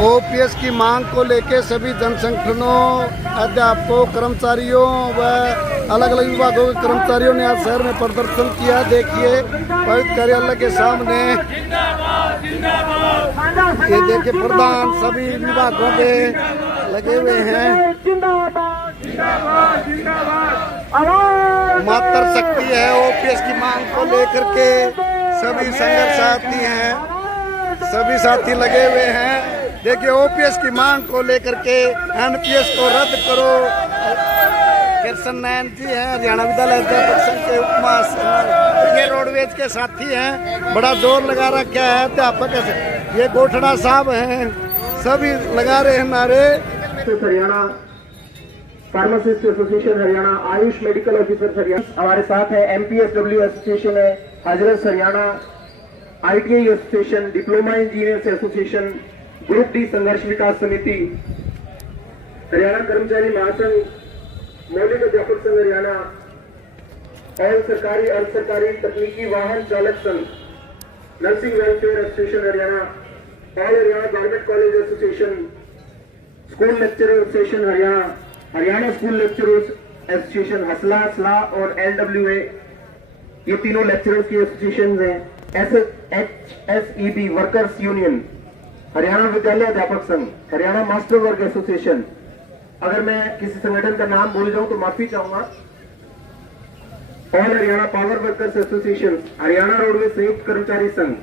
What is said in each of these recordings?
OPS की मांग को लेकर सभी जन संगठनों, अध्यापकों, कर्मचारियों व अलग अलग विभागों के कर्मचारियों ने आज शहर में प्रदर्शन किया। देखिए पवित्र कार्यालय के सामने ये देखिए प्रधान सभी विभागों के लगे हुए हैं। मातृशक्ति है ओपीएस की मांग को लेकर के सभी संघर्षार्थी हैं, सभी साथी लगे हुए हैं। देखिए ओपीएस की मांग को लेकर के एनपीएस को रद्द करो। कृष्ण नयन जी हैं हरियाणा विद्यालय अध्यापक संघ के उपमहासचिव, ये रोडवेज के साथी हैं, बड़ा जोर लगा रखा है अध्यापक। ये गोठड़ा साहब हैं, सभी लगा रहे हैं नारे। Haryana pharmacist association Haryana, Ayush medical officer Haryana हमारे साथ है, एमपीएसडब्ल्यू एसोसिएशन है, हजरत Haryana, ITI association, diploma engineers association, group D संघर्ष विकास समिति, हरियाणा कर्मचारी महासंघ, मौलिक अध्यापक संघ हरियाणा, ऑल सरकारी अर्ध सरकारी तकनीकी वाहन चालक संघ, nursing welfare association Haryana, all Haryana government college association, school lecturer association Haryana, Haryana school lecturers association हसला, सला और एलडब्ल्यूए, ये तीनों लेक्चरर्स की एसोसिएशन हैं। एचएसईबी वर्कर्स यूनियन, हरियाणा विद्यालय अध्यापक संघ, हरियाणा मास्टर वर्ग एसोसिएशन। अगर मैं किसी संगठन का नाम भूल जाऊं तो माफी चाहूंगा। All Haryana power workers association, Haryana roadways संयुक्त कर्मचारी संघ,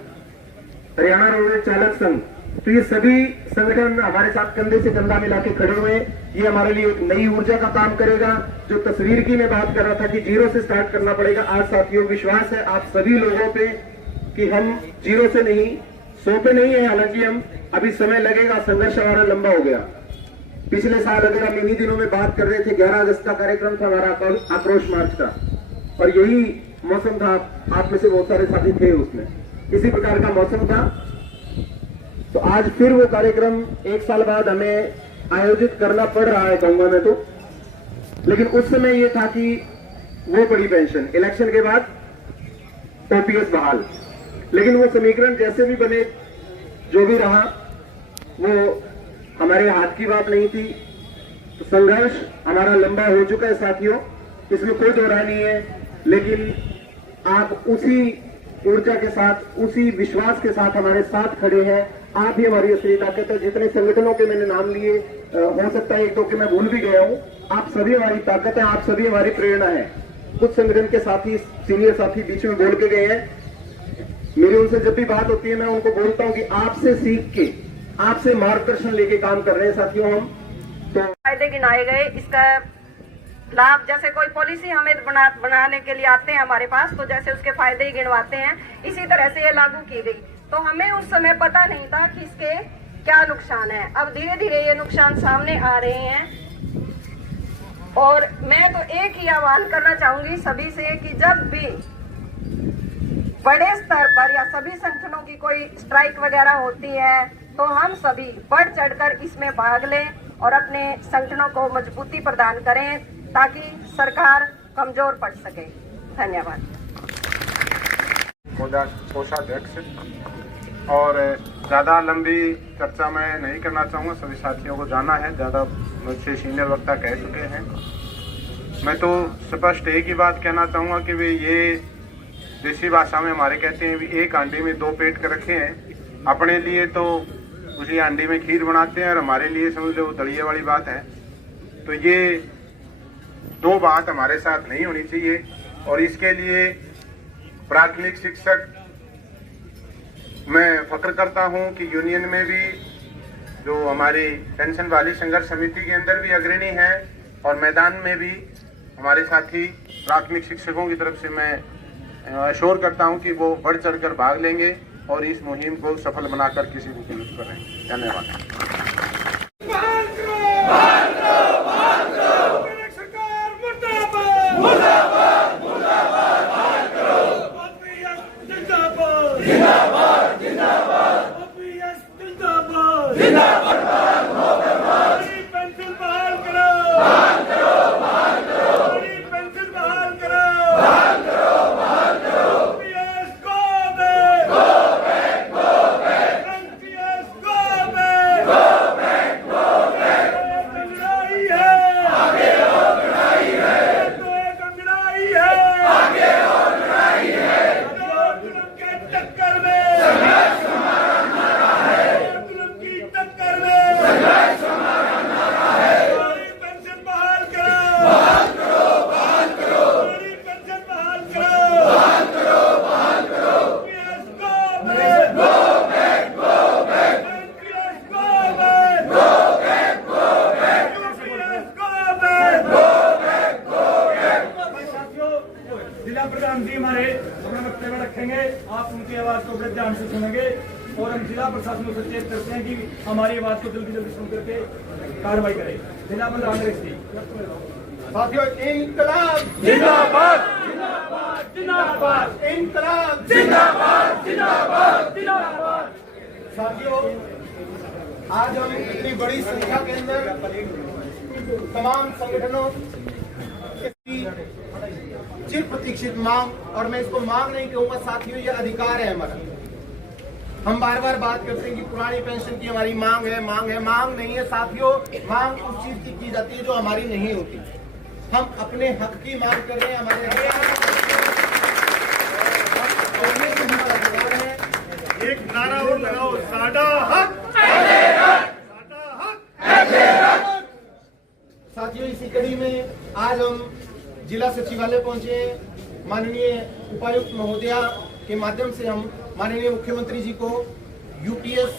हरियाणा रोडवेज चालक संघ। तो ये सभी संगठन हमारे साथ कंधे से कंधा मिला के खड़े हुए। ये हमारे लिए एक नई ऊर्जा का काम करेगा। जो तस्वीर की मैं बात कर रहा था कि जीरो से स्टार्ट करना पड़ेगा, आज साथियों विश्वास है आप सभी लोगों पे कि हम जीरो से नहीं, 100 पे नहीं है। हालांकि हम अभी समय लगेगा, संघर्ष हमारा लंबा हो गया। पिछले साल अगर हम इन्हीं दिनों में बात कर रहे थे, 11 अगस्त का कार्यक्रम था हमारा आक्रोश मार्च का, और यही मौसम था। आप में से बहुत सारे साथी थे उसमें, इसी प्रकार का मौसम था। तो आज फिर वो कार्यक्रम 1 साल बाद हमें आयोजित करना पड़ रहा है, कहूंगा मैं तो। लेकिन उस समय ये था कि वो बड़ी पेंशन, इलेक्शन के बाद ओपीएस बहाल। लेकिन वो समीकरण जैसे भी बने, जो भी रहा, वो हमारे हाथ की बात नहीं थी। तो संघर्ष हमारा लंबा हो चुका है साथियों, इसमें कोई दो राय नहीं है। लेकिन आप उसी ऊर्जा के साथ, उसी विश्वास के साथ हमारे साथ खड़े हैं। आप ही हमारी असली ताकत है। जितने संगठनों के मैंने नाम लिए, हो सकता है एक दो के मैं भूल भी गया हूं, आप सभी हमारी ताकत है, आप सभी हमारी प्रेरणा है। कुछ संगठन के साथी, सीनियर साथी बीच में बोल के गए हैं, मेरी उनसे जब भी बात होती है मैं उनको बोलता हूं कि आपसे सीख के, आपसे मार्गदर्शन लेके काम कर रहे हैं साथियों हम। तो फायदे गिनाए गए, इसका लाभ, जैसे कोई पॉलिसी हमें बनाने के लिए आते हैं हमारे पास, तो जैसे उसके फायदे ही गिनवाते हैं, इसी तरह से ये लागू की गई। तो हमें उस समय पता नहीं था कि इसके क्या नुकसान है। अब धीरे धीरे ये नुकसान सामने आ रहे हैं। और मैं तो एक ही आह्वान करना चाहूंगी सभी से कि जब भी बड़े स्तर पर या सभी संगठनों की कोई स्ट्राइक वगैरह होती है, तो हम सभी बढ़ चढ़कर इसमें भाग लें और अपने संगठनों को मजबूती प्रदान करें, ताकि सरकार कमजोर पड़ सके। धन्यवाद। कोषाध्यक्ष, और ज़्यादा लंबी चर्चा मैं नहीं करना चाहूँगा, सभी साथियों को जाना है, ज़्यादा मुझसे सीनियर वक्ता कह चुके हैं। मैं तो स्पष्ट एक ही बात कहना चाहूँगा कि वे ये देसी भाषा में हमारे कहते हैं भी एक हांडी में 2 पेट कर रखे हैं। अपने लिए तो उसी हांडी में खीर बनाते हैं और हमारे लिए समझ लो दलिए वाली बात है। तो ये 2 बात हमारे साथ नहीं होनी चाहिए। और इसके लिए प्राथमिक शिक्षक, मैं फख्र करता हूं कि यूनियन में भी जो हमारी पेंशन वाली संघर्ष समिति के अंदर भी अग्रणी है, और मैदान में भी हमारे साथी प्राथमिक शिक्षकों की तरफ से मैं अश्योर करता हूं कि वो बढ़ चढ़कर भाग लेंगे और इस मुहिम को सफल बनाकर किसी को गिरफ्त करें। धन्यवाद। Go! को सचेत करते हैं कि हमारी आवाज को जल्दी जल्दी सुन करके कार्रवाई करें। जिलाबंद कांग्रेस की साथियों, इंकलाब जिंदाबाद जिंदाबाद जिंदाबाद, इंकलाब जिंदाबाद जिंदाबाद जिंदाबाद। साथियों, आज हम इतनी बड़ी संख्या के अंदर तमाम संगठनों की चिर प्रतीक्षित मांग, और मैं इसको मांग नहीं कहूंगा साथियों, ये अधिकार है हमारा। हम बार बार बात करते हैं कि पुरानी पेंशन की हमारी मांग है, मांग नहीं है साथियों। मांग उस चीज की जाती है जो हमारी नहीं होती। हम अपने हक की मांग कर रहे हैं, हमारे अधिकार है। एक नारा और लगाओ, साडा हक साथियों, इसी कड़ी में आज हम जिला सचिवालय पहुंचे हैं। माननीय उपायुक्त महोदया के माध्यम से हम माननीय मुख्यमंत्री जी को यूपीएस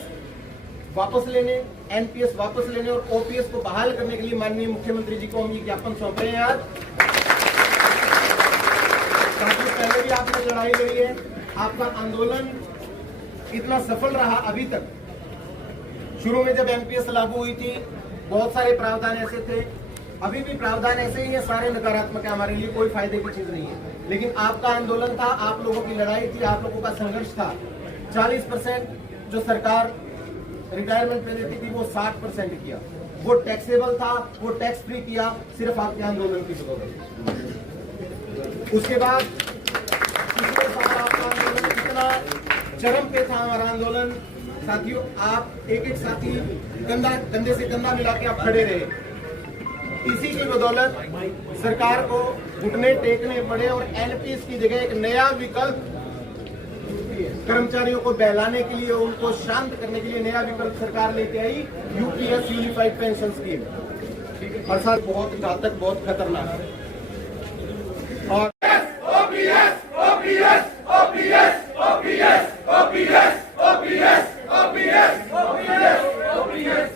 वापस लेने, एनपीएस वापस लेने और ओपीएस को बहाल करने के लिए माननीय मुख्यमंत्री जी को हम ये ज्ञापन सौंप रहे हैं। आज साथियों, पहले भी आपने लड़ाई लड़ी है, आपका आंदोलन इतना सफल रहा अभी तक। शुरू में जब एनपीएस लागू हुई थी, बहुत सारे प्रावधान ऐसे थे, अभी भी प्रावधान ऐसे ही है, सारे नकारात्मक है, हमारे लिए कोई फायदे की चीज नहीं है। लेकिन आपका आंदोलन था, आप लोगों की लड़ाई थी, आप लोगों का संघर्ष था। 40% जो सरकार रिटायरमेंट पे देती थी वो 60% किया। वो टैक्सेबल था, वो टैक्स फ्री किया, सिर्फ आपके आंदोलन की बदौलत। उसके बाद पिछले साल आपका आंदोलन कितना चरम पे था, हमारा आंदोलन। साथियों, आप एक साथी कंधे से कंधा मिला के आप खड़े रहे। इसी की बदौलत सरकार को घुटने टेकने पड़े और एनपीएस की जगह एक नया विकल्प, कर्मचारियों को बहलाने के लिए, उनको शांत करने के लिए नया विकल्प सरकार लेके आई, यूपीएस यूनिफाइड पेंशन स्कीम। और साथ बहुत घातक, बहुत खतरनाक है। और OPS OPS OPS OPS OPS OPS OPS OPS OPS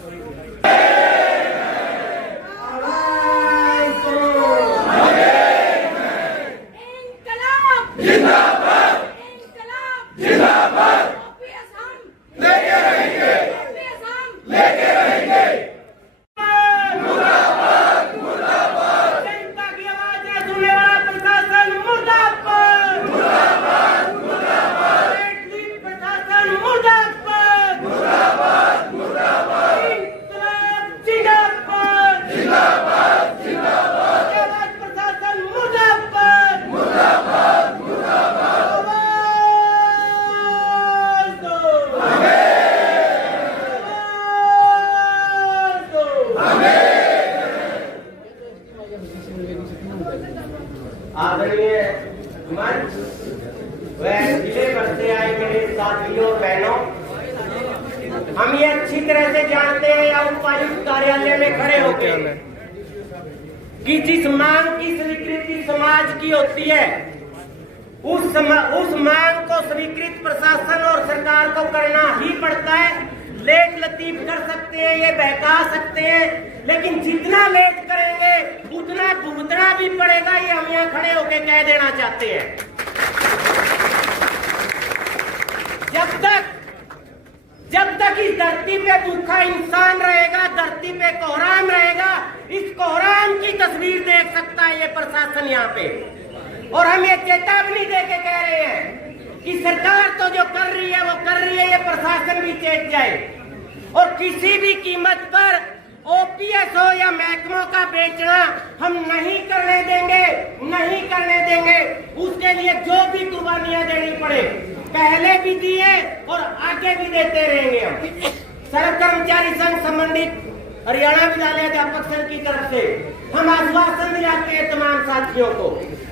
आदरणीय मंच व जिले भर से आए मेरे साथियों और बहनों, हम ये अच्छी तरह से जानते हैं या उपायुक्त कार्यालय में खड़े होकर कि जिस मांग की स्वीकृति समाज की होती है, उस मांग को स्वीकृत प्रशासन और सरकार को करना ही पड़ता है। लेट लतीफ कर सकते हैं, ये बहका सकते हैं, लेकिन जितना लेट करेंगे उतना भुगतना भी पड़ेगा, ये हम यहाँ खड़े होकर कह देना चाहते हैं। जब तक इस धरती पे भूखा इंसान रहेगा, धरती पे कोहराम रहेगा, इस कोहराम की तस्वीर देख सकता है ये प्रशासन यहाँ पे। और हम ये चेतावनी देके कह रहे हैं कि सरकार तो जो कर रही है वो कर रही है, ये प्रशासन भी चेत जाए और किसी भी कीमत पर ओपीएस हो या महकमों का बेचना हम नहीं करने देंगे, नहीं करने देंगे। उसके लिए जो भी कुर्बानियां देनी पड़े, पहले भी दिए और आगे भी देते रहेंगे। हम सड़क कर्मचारी संघ संबंधित हरियाणा विद्यालय अध्यापक संघ की तरफ से हम आश्वासन दिलाते हैं तमाम साथियों को।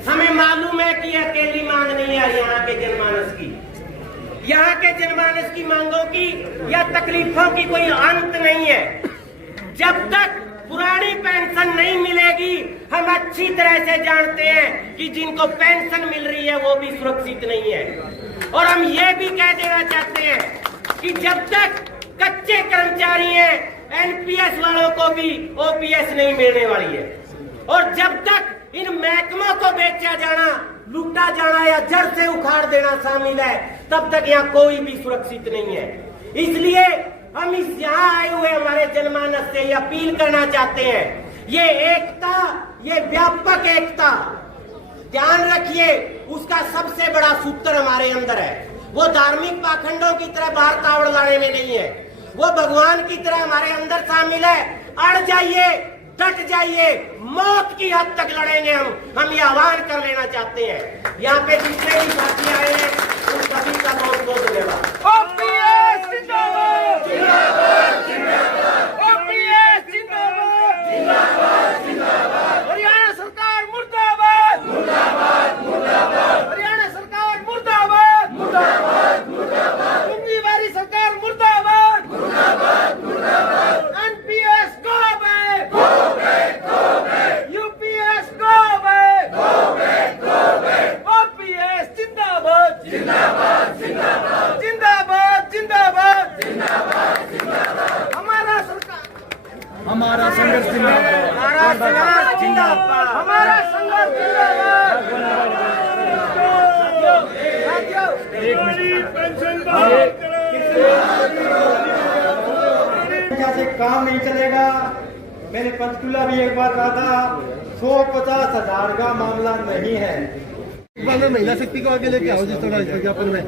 हमें मालूम है कि अकेली मांग नहीं है यहाँ के जनमानस की, यहाँ के जनमानस की मांगों की या तकलीफों की कोई अंत नहीं है। जब तक पुरानी पेंशन नहीं मिलेगी, हम अच्छी तरह से जानते हैं कि जिनको पेंशन मिल रही है वो भी सुरक्षित नहीं है। और हम ये भी कह देना चाहते हैं कि जब तक कच्चे कर्मचारी हैं, एनपीएस वालों को भी ओपीएस नहीं मिलने वाली है। और जब तक इन महकमों को बेचा जाना, लूटा जाना या जड़ से उखाड़ देना शामिल है, तब तक यहाँ कोई भी सुरक्षित नहीं है। इसलिए हम इस यहाँ आए हुए हमारे जनमानस से ये अपील करना चाहते हैं, ये एकता, ये व्यापक एकता ध्यान रखिए, उसका सबसे बड़ा सूत्र हमारे अंदर है। वो धार्मिक पाखंडों की तरह बाहर कावड़ लाने में नहीं है, वो भगवान की तरह हमारे अंदर शामिल है। अड़ जाइए, डट जाइए, मौत की हद तक लड़ेंगे हम ये आह्वान कर लेना चाहते हैं। यहाँ पे जितने भी साथी आए हैं उन सभी का बहुत बहुत धन्यवाद। ओपीएस जिंदाबाद जिंदाबाद जिंदाबाद, ओपीएस जिंदाबाद जिंदाबाद जिंदाबाद, हरियाणा सरकार मुर्दाबाद मुर्दाबाद मुर्दाबाद, हरियाणा सरकार मुर्दाबाद मुर्दाबाद मुर्दाबाद, कुंजीवारी सरकार मुर्दाबाद मुर्दाबाद मुर्दाबाद, NPS go back UPS go back OPS जिंदाबाद जिंदाबाद जिंदाबाद जिंदाबाद जिंदाबाद जिंदाबाद जिंदाबाद, हमारा सरकार हमारा संघर्ष जिंदाबाद, हमारा संघर्ष जिंदाबाद, हमारा संघर्ष जिंदाबाद। से काम नहीं चलेगा। मैंने पंचकूला भी एक बार कहा था, 150 हजार का मामला नहीं है। महिला शक्ति को आगे लेके आओ जिस तरह विज्ञापन में।